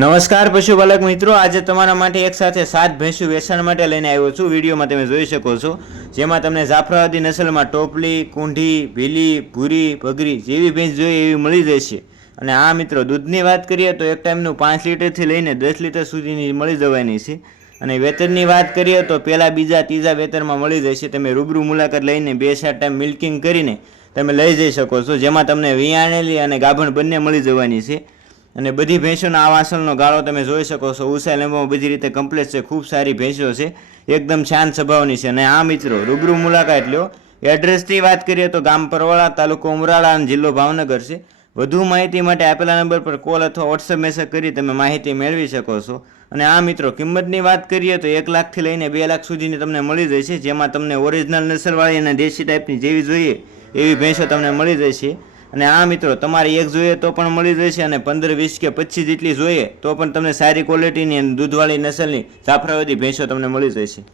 નમસ્કાર પશુપાલક મિત્રો, આજે તમારા માટે એક સાથે 7 ભેંસો વેચાણ માટે લઈને આવ્યો છું। વિડીયોમાં તમે જોઈ શકો છો, જેમાં તમને જાફરાબાદી નસલમાં ટોપલી, કુંઢી, ભીલી, ભૂરી, ભગરી જેવી ભેંસ જોઈએ એવી મળી જશે। અને આ મિત્રો દૂધની વાત કરીએ તો એક ટાઈમનું 5 લીટરથી લઈને 10 લીટર સુધીની મળી જવાની છે। અને વેતરની વાત કરીએ તો પહેલાં, બીજા, ત્રીજા વેતરમાં મળી જશે। તમે રૂબરૂ મુલાકાત લઈને 2-4 ટાઈમ મિલ્કિંગ કરીને તમે લઈ જઈ શકો છો, જેમાં તમને વિયાણેલી અને ગાભણ બંને મળી જવાની છે। અને બધી ભેંસોના આ વાસણનો ગાળો તમે જોઈ શકો છો, ઊંચાઈ લેંબામાં બધી રીતે કમ્પ્લીટ છે। ખૂબ સારી ભેંસો છે, એકદમ શાંત સ્વભાવની છે। અને આ મિત્રો રૂબરૂ મુલાકાત લ્યો। એડ્રેસની વાત કરીએ તો ગામ પરવાળા, તાલુકો ઉમરાળા અને જિલ્લો ભાવનગર છે। વધુ માહિતી માટે આપેલા નંબર પર કોલ અથવા વોટ્સએપ મેસેજ કરી તમે માહિતી મેળવી શકો છો। અને આ મિત્રો કિંમતની વાત કરીએ તો 1 લાખથી લઈને 2 લાખ સુધીની તમને મળી જશે, જેમાં તમને ઓરિજિનલ નસલવાળી અને દેશી ટાઈપની જેવી જોઈએ એવી ભેંસો તમને મળી જશે। અને આ મિત્રો તમારે એક જોઈએ તો પણ મળી જશે, અને 15, 20 કે 25 જેટલી જોઈએ તો પણ તમને સારી ક્વોલિટીની અને દૂધવાળી નસલની જાફરાબાદી ભેંસો તમને મળી જશે।